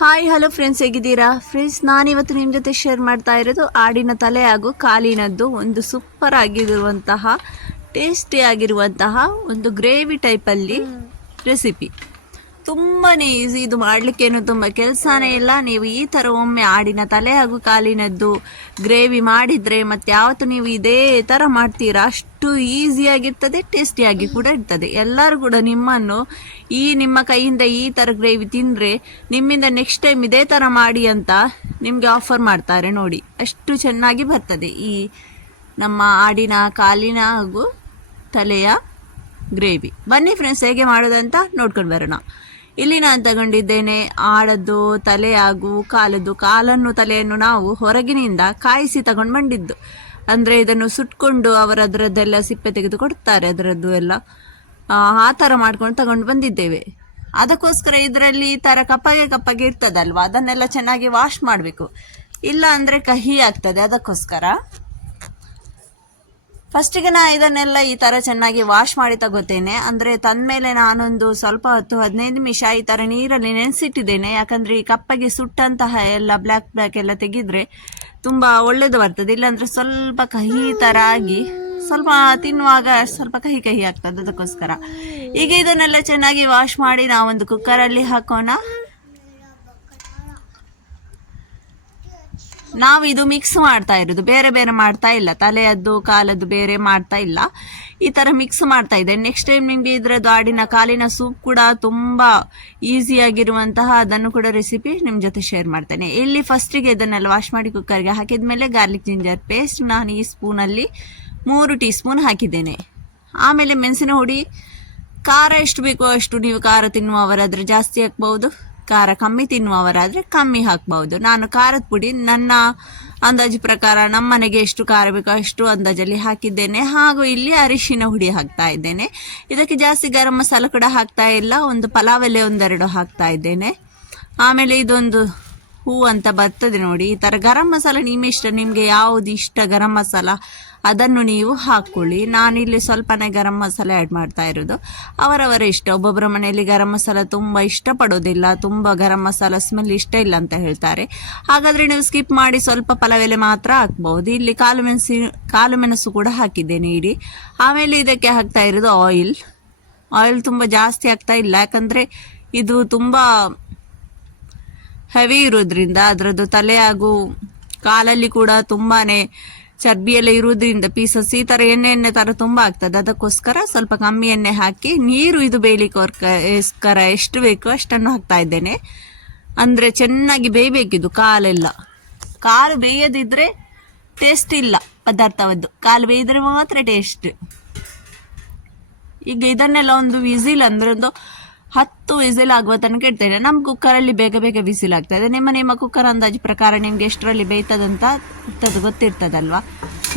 Hi hello friends, ಹೇಗಿದ್ದೀರಾ friends? ನಾನಿವತ್ತು ನಿಮ್ಮ ಜೊತೆ ಶೇರ್ ಮಾಡ್ತಾ ಇರೋದು ಆಡಿನ ತಲೆ ಹಾಗೂ ಕಾಲಿನದ್ದು ಒಂದು ಸೂಪರ್ ಆಗಿರುವಂತಹ ಟೇಸ್ಟಿ ಆಗಿರುವಂತಹ ಒಂದು ಗ್ರೇವಿ ಟೈಪಲ್ಲಿ ರೆಸಿಪಿ. ತುಂಬಾ ಈಸಿ, ಇದು ಮಾಡಲಿಕ್ಕೇನು ತುಂಬ ಕೆಲಸನೇ ಇಲ್ಲ. ನೀವು ಈ ಥರ ಒಮ್ಮೆ ಆಡಿನ ತಲೆ ಹಾಗೂ ಕಾಲಿನದ್ದು ಗ್ರೇವಿ ಮಾಡಿದರೆ ಮತ್ತು ಯಾವತ್ತು ನೀವು ಇದೇ ಥರ ಮಾಡ್ತೀರಾ ಅಷ್ಟು ಈಸಿಯಾಗಿರ್ತದೆ, ಟೇಸ್ಟಿಯಾಗಿ ಕೂಡ ಇರ್ತದೆ. ಎಲ್ಲರೂ ಕೂಡ ನಿಮ್ಮ ಕೈಯಿಂದ ಈ ಥರ ಗ್ರೇವಿ ತಿಂದರೆ ನಿಮ್ಮಿಂದ ನೆಕ್ಸ್ಟ್ ಟೈಮ್ ಇದೇ ಥರ ಮಾಡಿ ಅಂತ ನಿಮಗೆ ಆಫರ್ ಮಾಡ್ತಾರೆ ನೋಡಿ. ಅಷ್ಟು ಚೆನ್ನಾಗಿ ಬರ್ತದೆ ಈ ನಮ್ಮ ಆಡಿನ ಕಾಲಿನ ಹಾಗೂ ತಲೆಯ ಗ್ರೇವಿ. ಬನ್ನಿ ಫ್ರೆಂಡ್ಸ್, ಹೇಗೆ ಮಾಡೋದಂತ ನೋಡ್ಕೊಂಡು ಬರೋಣ. ಇಲ್ಲಿ ನಾನು ತಗೊಂಡಿದ್ದೇನೆ ಆಡದ್ದು ತಲೆ ಹಾಗೂ ಕಾಲನ್ನು ತಲೆಯನ್ನು ನಾವು ಹೊರಗಿನಿಂದ ಕಾಯಿಸಿ ತಗೊಂಡು ಬಂದಿದ್ದು. ಅಂದರೆ ಇದನ್ನು ಸುಟ್ಕೊಂಡು ಅದರದ್ದೆಲ್ಲ ಸಿಪ್ಪೆ ತೆಗೆದು ಕೊಡ್ತಾರೆ, ಅದರದ್ದು ಎಲ್ಲ ಆ ಥರ ಮಾಡ್ಕೊಂಡು ತಗೊಂಡು ಬಂದಿದ್ದೇವೆ. ಅದಕ್ಕೋಸ್ಕರ ಇದರಲ್ಲಿ ಈ ಥರ ಕಪ್ಪಗೆ ಇರ್ತದಲ್ವ, ಅದನ್ನೆಲ್ಲ ಚೆನ್ನಾಗಿ ವಾಶ್ ಮಾಡಬೇಕು, ಇಲ್ಲ ಅಂದರೆ ಕಹಿ ಆಗ್ತದೆ. ಅದಕ್ಕೋಸ್ಕರ ಫಸ್ಟಿಗೆ ನಾ ಇದನ್ನೆಲ್ಲ ಈ ಥರ ಚೆನ್ನಾಗಿ ವಾಶ್ ಮಾಡಿ ತಗೋತೇನೆ. ಅಂದರೆ ತಂದಮೇಲೆ ನಾನೊಂದು ಸ್ವಲ್ಪ ಹೊತ್ತು 15 ನಿಮಿಷ ಈ ಥರ ನೀರಲ್ಲಿ ನೆನೆಸಿಟ್ಟಿದ್ದೇನೆ. ಯಾಕಂದರೆ ಈ ಕಪ್ಪಗೆ ಸುಟ್ಟಂತಹ ಎಲ್ಲ ಬ್ಲ್ಯಾಕ್ ಎಲ್ಲ ತೆಗೆದ್ರೆ ತುಂಬ ಒಳ್ಳೆಯದು ಬರ್ತದೆ. ಇಲ್ಲಾಂದರೆ ಸ್ವಲ್ಪ ಕಹಿ ಥರ ಆಗಿ ಸ್ವಲ್ಪ ತಿನ್ನುವಾಗ ಸ್ವಲ್ಪ ಕಹಿ ಆಗ್ತದೆ. ಅದಕ್ಕೋಸ್ಕರ ಈಗ ಇದನ್ನೆಲ್ಲ ಚೆನ್ನಾಗಿ ವಾಶ್ ಮಾಡಿ ನಾವೊಂದು ಕುಕ್ಕರಲ್ಲಿ ಹಾಕೋಣ. ನಾವು ಇದು ಮಿಕ್ಸ್ ಮಾಡ್ತಾ ಇರೋದು, ಬೇರೆ ಬೇರೆ ಮಾಡ್ತಾ ಇಲ್ಲ. ತಲೆಯದ್ದು ಕಾಲದ್ದು ಬೇರೆ ಮಾಡ್ತಾ ಇಲ್ಲ, ಈ ಥರ ಮಿಕ್ಸ್ ಮಾಡ್ತಾ ಇದೆ. ನೆಕ್ಸ್ಟ್ ಟೈಮ್ ನಿಮಗೆ ಇದರದ್ದು ಆಡಿನ ಕಾಲಿನ ಸೂಪ್ ಕೂಡ ತುಂಬ ಈಸಿಯಾಗಿರುವಂತಹ ಅದನ್ನು ಕೂಡ ರೆಸಿಪಿ ನಿಮ್ಮ ಜೊತೆ ಶೇರ್ ಮಾಡ್ತೇನೆ. ಇಲ್ಲಿ ಫಸ್ಟಿಗೆ ಇದನ್ನೆಲ್ಲ ವಾಶ್ ಮಾಡಿ ಕುಕ್ಕರ್ಗೆ ಹಾಕಿದ ಮೇಲೆ ಗಾರ್ಲಿಕ್ ಜಿಂಜರ್ ಪೇಸ್ಟ್ ನಾನು ಈ ಸ್ಪೂನಲ್ಲಿ 3 ಟೀ ಸ್ಪೂನ್ ಹಾಕಿದ್ದೇನೆ. ಆಮೇಲೆ ಮೆಣಸಿನ ಹುಡಿ, ಖಾರ ಎಷ್ಟು ಬೇಕೋ ಅಷ್ಟು ನೀವು ಖಾರ ತಿನ್ನುವವರಾದರೆ ಜಾಸ್ತಿ ಹಾಕ್ಬೋದು, ಖಾರ ಕಮ್ಮಿ ತಿನ್ನುವವರಾದರೆ ಕಮ್ಮಿ ಹಾಕ್ಬಹುದು. ನಾನು ಖಾರದ ಪುಡಿ ನನ್ನ ಅಂದಾಜು ಪ್ರಕಾರ ನಮ್ಮ ಮನೆಗೆ ಎಷ್ಟು ಖಾರ ಬೇಕೋ ಅಷ್ಟು ಅಂದಾಜಲ್ಲಿ ಹಾಕಿದ್ದೇನೆ. ಹಾಗೂ ಇಲ್ಲಿ ಅರಿಶಿನ ಹುಡಿ ಹಾಕ್ತಾ ಇದ್ದೇನೆ. ಇದಕ್ಕೆ ಜಾಸ್ತಿ ಗರಂ ಮಸಾಲ ಕೂಡ ಹಾಕ್ತಾ ಇಲ್ಲ, ಒಂದು ಪಲಾವ್ ಎಲೆ 1-2 ಹಾಕ್ತಾ ಇದ್ದೇನೆ. ಆಮೇಲೆ ಇದೊಂದು ಹೂ ಅಂತ ಬರ್ತದೆ ನೋಡಿ, ಈ ಥರ ಗರಂ ಮಸಾಲ ನಿಮಗೆ ಯಾವುದು ಇಷ್ಟ ಗರಂ ಮಸಾಲ ಅದನ್ನು ನೀವು ಹಾಕ್ಕೊಳ್ಳಿ. ನಾನಿಲ್ಲಿ ಸ್ವಲ್ಪನೇ ಗರಂ ಮಸಾಲೆ ಆ್ಯಡ್ ಮಾಡ್ತಾ ಇರೋದು, ಅವರವರ ಇಷ್ಟ. ಒಬ್ಬೊಬ್ಬರ ಮನೆಯಲ್ಲಿ ಗರಂ ಮಸಾಲ ತುಂಬ ಇಷ್ಟಪಡೋದಿಲ್ಲ, ತುಂಬ ಗರಂ ಮಸಾಲ ಸ್ಮೆಲ್ ಇಷ್ಟ ಇಲ್ಲ ಅಂತ ಹೇಳ್ತಾರೆ. ಹಾಗಾದರೆ ನೀವು ಸ್ಕಿಪ್ ಮಾಡಿ ಸ್ವಲ್ಪ ಪಲಾವ್ ಎಲೆ ಮಾತ್ರ ಹಾಕ್ಬಹುದು. ಇಲ್ಲಿ ಕಾಳು ಮೆಣಸು ಕೂಡ ಹಾಕಿದ್ದೇನೆ ಇಡಿ. ಆಮೇಲೆ ಇದಕ್ಕೆ ಹಾಕ್ತಾ ಇರೋದು ಆಯಿಲ್ ತುಂಬ ಜಾಸ್ತಿ ಆಗ್ತಾ ಇಲ್ಲ, ಯಾಕಂದರೆ ಇದು ತುಂಬ ಹೆವಿ ಇರೋದ್ರಿಂದ, ಅದರದ್ದು ತಲೆ ಹಾಗೂ ಕಾಲಲ್ಲಿ ಕೂಡ ತುಂಬಾ ಚರ್ಬಿಯೆಲ್ಲ ಇರುವುದರಿಂದ ಪೀಸಸ್ ಈ ಥರ ಎಣ್ಣೆ ಥರ ತುಂಬ ಆಗ್ತದೆ. ಅದಕ್ಕೋಸ್ಕರ ಸ್ವಲ್ಪ ಕಮ್ಮಿ ಎಣ್ಣೆ ಹಾಕಿ ನೀರು ಇದು ಬೇಯಲಿಕ್ಕೋಸ್ಕರ ಎಷ್ಟು ಬೇಕೋ ಅಷ್ಟನ್ನು ಹಾಕ್ತಾ ಇದ್ದೇನೆ. ಅಂದರೆ ಚೆನ್ನಾಗಿ ಬೇಯಬೇಕಿದು ಕಾಲು ಬೇಯದಿದ್ರೆ ಟೇಸ್ಟ್ ಇಲ್ಲ ಪದಾರ್ಥವದ್ದು, ಕಾಲು ಬೇಯಿದ್ರೆ ಮಾತ್ರ ಟೇಸ್ಟ್. ಈಗ ಇದನ್ನೆಲ್ಲ ಒಂದು ವಿಸಿಲ್ ಅಂದರೆ ಒಂದು 10 ವಿಸಿಲ್ ಆಗುವ ತನಕ ಇಡ್ತೇನೆ. ನಮ್ಮ ಕುಕ್ಕರಲ್ಲಿ ಬೇಗ ವಿಸಿಲ್ ಆಗ್ತದೆ. ನಿಮ್ಮ ಕುಕ್ಕರ್ ಅಂದಾಜು ಪ್ರಕಾರ ನಿಮ್ಗೆ ಎಷ್ಟರಲ್ಲಿ ಬೇಯ್ತದಂತ ಗೊತ್ತಿರ್ತದಲ್ವ,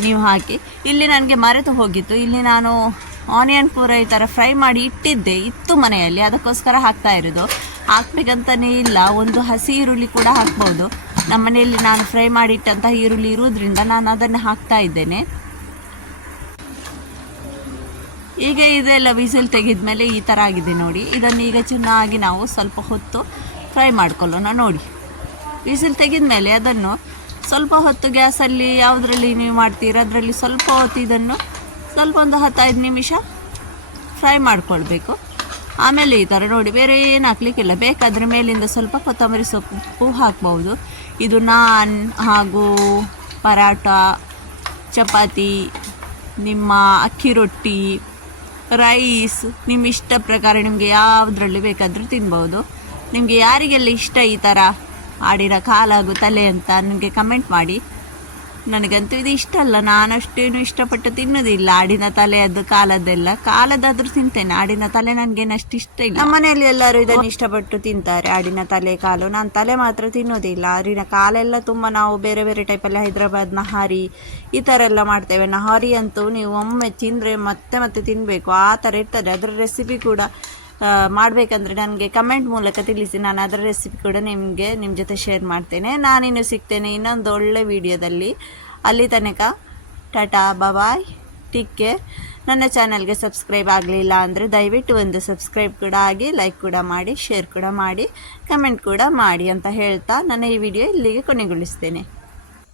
ನೀವು ಹಾಕಿ. ಇಲ್ಲಿ ನನಗೆ ಮರೆತು ಹೋಗಿತ್ತು, ಇಲ್ಲಿ ನಾನು ಆನಿಯನ್ ಪೂರ ಈ ಥರ ಫ್ರೈ ಮಾಡಿ ಇತ್ತು ಮನೆಯಲ್ಲಿ, ಅದಕ್ಕೋಸ್ಕರ ಹಾಕ್ತಾ ಇರೋದು. ಹಾಕ್ಬೇಕಂತಲೇ ಇಲ್ಲ, ಒಂದು ಹಸಿ ಈರುಳ್ಳಿ ಕೂಡ ಹಾಕ್ಬೋದು. ನಮ್ಮ ಮನೆಯಲ್ಲಿ ನಾನು ಫ್ರೈ ಮಾಡಿ ಇಟ್ಟಂತಹ ಈರುಳ್ಳಿ ಇರುವುದರಿಂದ ನಾನು ಅದನ್ನು ಹಾಕ್ತಾ ಇದ್ದೇನೆ. ಈಗ ಇದೆಲ್ಲ ವಿಸಿಲ್ ತೆಗೆದ್ಮೇಲೆ ಈ ಥರ ಆಗಿದೆ ನೋಡಿ. ಇದನ್ನು ಈಗ ಚೆನ್ನಾಗಿ ನಾವು ಸ್ವಲ್ಪ ಹೊತ್ತು ಫ್ರೈ ಮಾಡ್ಕೊಳ್ಳೋಣ. ನೋಡಿ, ವಿಸಿಲ್ ತೆಗೆದ್ಮೇಲೆ ಅದನ್ನು ಸ್ವಲ್ಪ ಹೊತ್ತು ಗ್ಯಾಸಲ್ಲಿ ಯಾವುದರಲ್ಲಿ ನೀವು ಮಾಡ್ತೀರ ಅದರಲ್ಲಿ ಸ್ವಲ್ಪ ಹೊತ್ತು ಇದನ್ನು ಸ್ವಲ್ಪ ಒಂದು 10-15 ನಿಮಿಷ ಫ್ರೈ ಮಾಡ್ಕೊಳ್ಬೇಕು. ಆಮೇಲೆ ಈ ಥರ ನೋಡಿ, ಬೇರೆ ಏನು ಹಾಕ್ಲಿಕ್ಕಿಲ್ಲ. ಬೇಕಾದರೆ ಮೇಲಿಂದ ಸ್ವಲ್ಪ ಕೊತ್ತಂಬರಿ ಸೊಪ್ಪು ಹಾಕ್ಬೋದು. ಇದು ನಾನ್ ಹಾಗೂ ಪರಾಟ, ಚಪಾತಿ, ನಿಮ್ಮ ಅಕ್ಕಿ ರೊಟ್ಟಿ, ರೈಸ್, ನಿಮ್ಮ ಇಷ್ಟ ಪ್ರಕಾರ ನಿಮಗೆ ಯಾವುದ್ರಲ್ಲಿ ಬೇಕಾದರೂ ತಿನ್ಬೋದು. ನಿಮಗೆ ಯಾರಿಗೆಲ್ಲ ಇಷ್ಟ ಈ ಥರ ಆಡಿನ ಕಾಲಾಗು ತಲೆ ಅಂತ ನನಗೆ ಕಮೆಂಟ್ ಮಾಡಿ. ನನಗಂತೂ ಇದು ಇಷ್ಟ ಅಲ್ಲ, ನಾನು ಅಷ್ಟೇನು ಇಷ್ಟಪಟ್ಟು ತಿನ್ನೋದಿಲ್ಲ ಆಡಿನ ತಲೆಯದ್ದು ಕಾಲದಾದರೂ ತಿಂತೇನೆ. ಆಡಿನ ತಲೆ ನನಗೇನು ಅಷ್ಟು ಇಷ್ಟ ಇಲ್ಲ. ನಮ್ಮ ಮನೆಯಲ್ಲಿ ಎಲ್ಲರೂ ಇದನ್ನು ಇಷ್ಟಪಟ್ಟು ತಿಂತಾರೆ, ಆಡಿನ ತಲೆ ಕಾಲು. ನಾನು ತಲೆ ಮಾತ್ರ ತಿನ್ನೋದಿಲ್ಲ. ಆಡಿನ ಕಾಲೆಲ್ಲ ತುಂಬ ನಾವು ಬೇರೆ ಬೇರೆ ಟೈಪಲ್ಲಿ ಹೈದ್ರಾಬಾದ್ ನಹಾರಿ ಈ ಥರ ಎಲ್ಲ ಮಾಡ್ತೇವೆ. ನಹಾರಿ ಅಂತೂ ನೀವು ಒಮ್ಮೆ ತಿಂದರೆ ಮತ್ತೆ ತಿನ್ನಬೇಕು, ಆ ಥರ ಇರ್ತದೆ. ಅದರ ರೆಸಿಪಿ ಕೂಡ ಮಾಡಬೇಕಂದ್ರೆ ನನಗೆ ಕಮೆಂಟ್ ಮೂಲಕ ತಿಳಿಸಿ, ನಾನು ಅದರ ರೆಸಿಪಿ ಕೂಡ ನಿಮ್ಮ ಜೊತೆ ಶೇರ್ ಮಾಡ್ತೇನೆ. ನಾನಿನ್ನು ಸಿಗ್ತೇನೆ ಇನ್ನೊಂದು ಒಳ್ಳೆ ವಿಡಿಯೋದಲ್ಲಿ. ಅಲ್ಲಿ ತನಕ ಟಾಟಾ ಬಾಯ್, ಟೇಕ್ ಕೇರ್. ನನ್ನ ಚಾನಲ್ಗೆ ಸಬ್ಸ್ಕ್ರೈಬ್ ಆಗಲಿಲ್ಲ ಅಂದರೆ ದಯವಿಟ್ಟು ಒಂದು ಸಬ್ಸ್ಕ್ರೈಬ್ ಕೂಡ ಆಗಿ, ಲೈಕ್ ಕೂಡ ಮಾಡಿ, ಶೇರ್ ಕೂಡ ಮಾಡಿ, ಕಮೆಂಟ್ ಕೂಡ ಮಾಡಿ ಅಂತ ಹೇಳ್ತಾ ನನ್ನ ಈ ವಿಡಿಯೋ ಇಲ್ಲಿಗೆ ಕೊನೆಗೊಳಿಸ್ತೇನೆ.